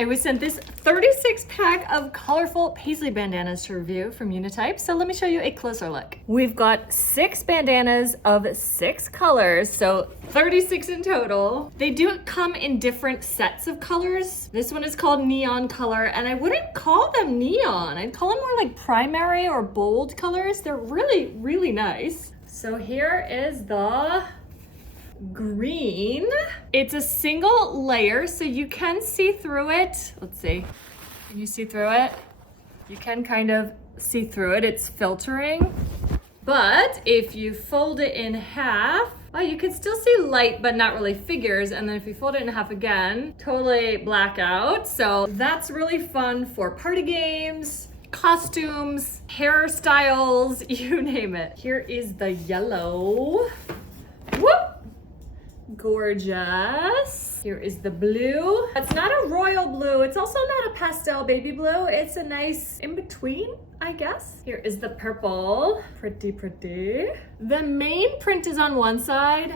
I was sent this 36 pack of colorful Paisley bandanas to review from Unittype. So let me show you a closer look. We've got 6 bandanas of 6 colors, so 36 in total. They do come in different sets of colors. This one is called neon color, and I wouldn't call them neon. I'd call them more like primary or bold colors. They're really, really nice. So here is the green. It's a single layer, so you can see through it. Let's see. Can you see through it? You can kind of see through it. It's filtering. But if you fold it in half, oh, you can still see light, but not really figures. And then if you fold it in half again, totally blackout. So that's really fun for party games, costumes, hairstyles, you name it. Here is the yellow. Whoop! Gorgeous. Here is the blue. It's not a royal blue. It's also not a pastel baby blue. It's a nice in-between, I guess. Here is the purple. Pretty, pretty. The main print is on one side,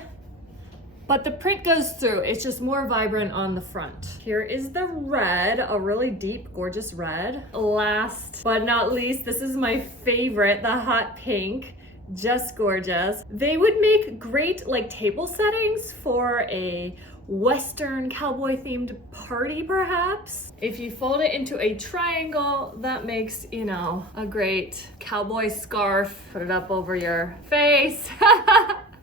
but the print goes through. It's just more vibrant on the front. Here is the red, a really deep, gorgeous red. Last but not least, this is my favorite, the hot pink. Just gorgeous. They would make great like table settings for a Western cowboy themed party perhaps. If you fold it into a triangle, that makes, you know, a great cowboy scarf. Put it up over your face.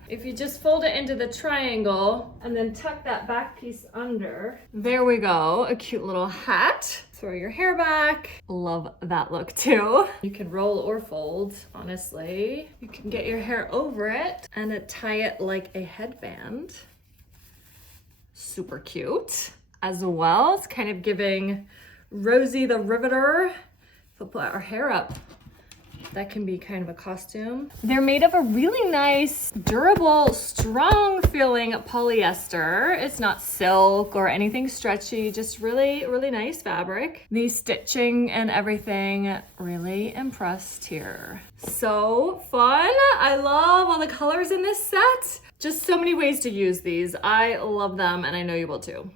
If you just fold it into the triangle and then tuck that back piece under, there we go, a cute little hat. Throw your hair back. Love that look too. You can roll or fold, honestly. You can get your hair over it and tie it like a headband. Super cute as well. It's kind of giving Rosie the Riveter. We'll put our hair up. That can be kind of a costume. They're made of a really nice, durable, strong feeling polyester. It's not silk or anything stretchy, just really, really nice fabric. The stitching and everything, really impressed here. So fun. I love all the colors in this set. Just so many ways to use these. I love them and I know you will too.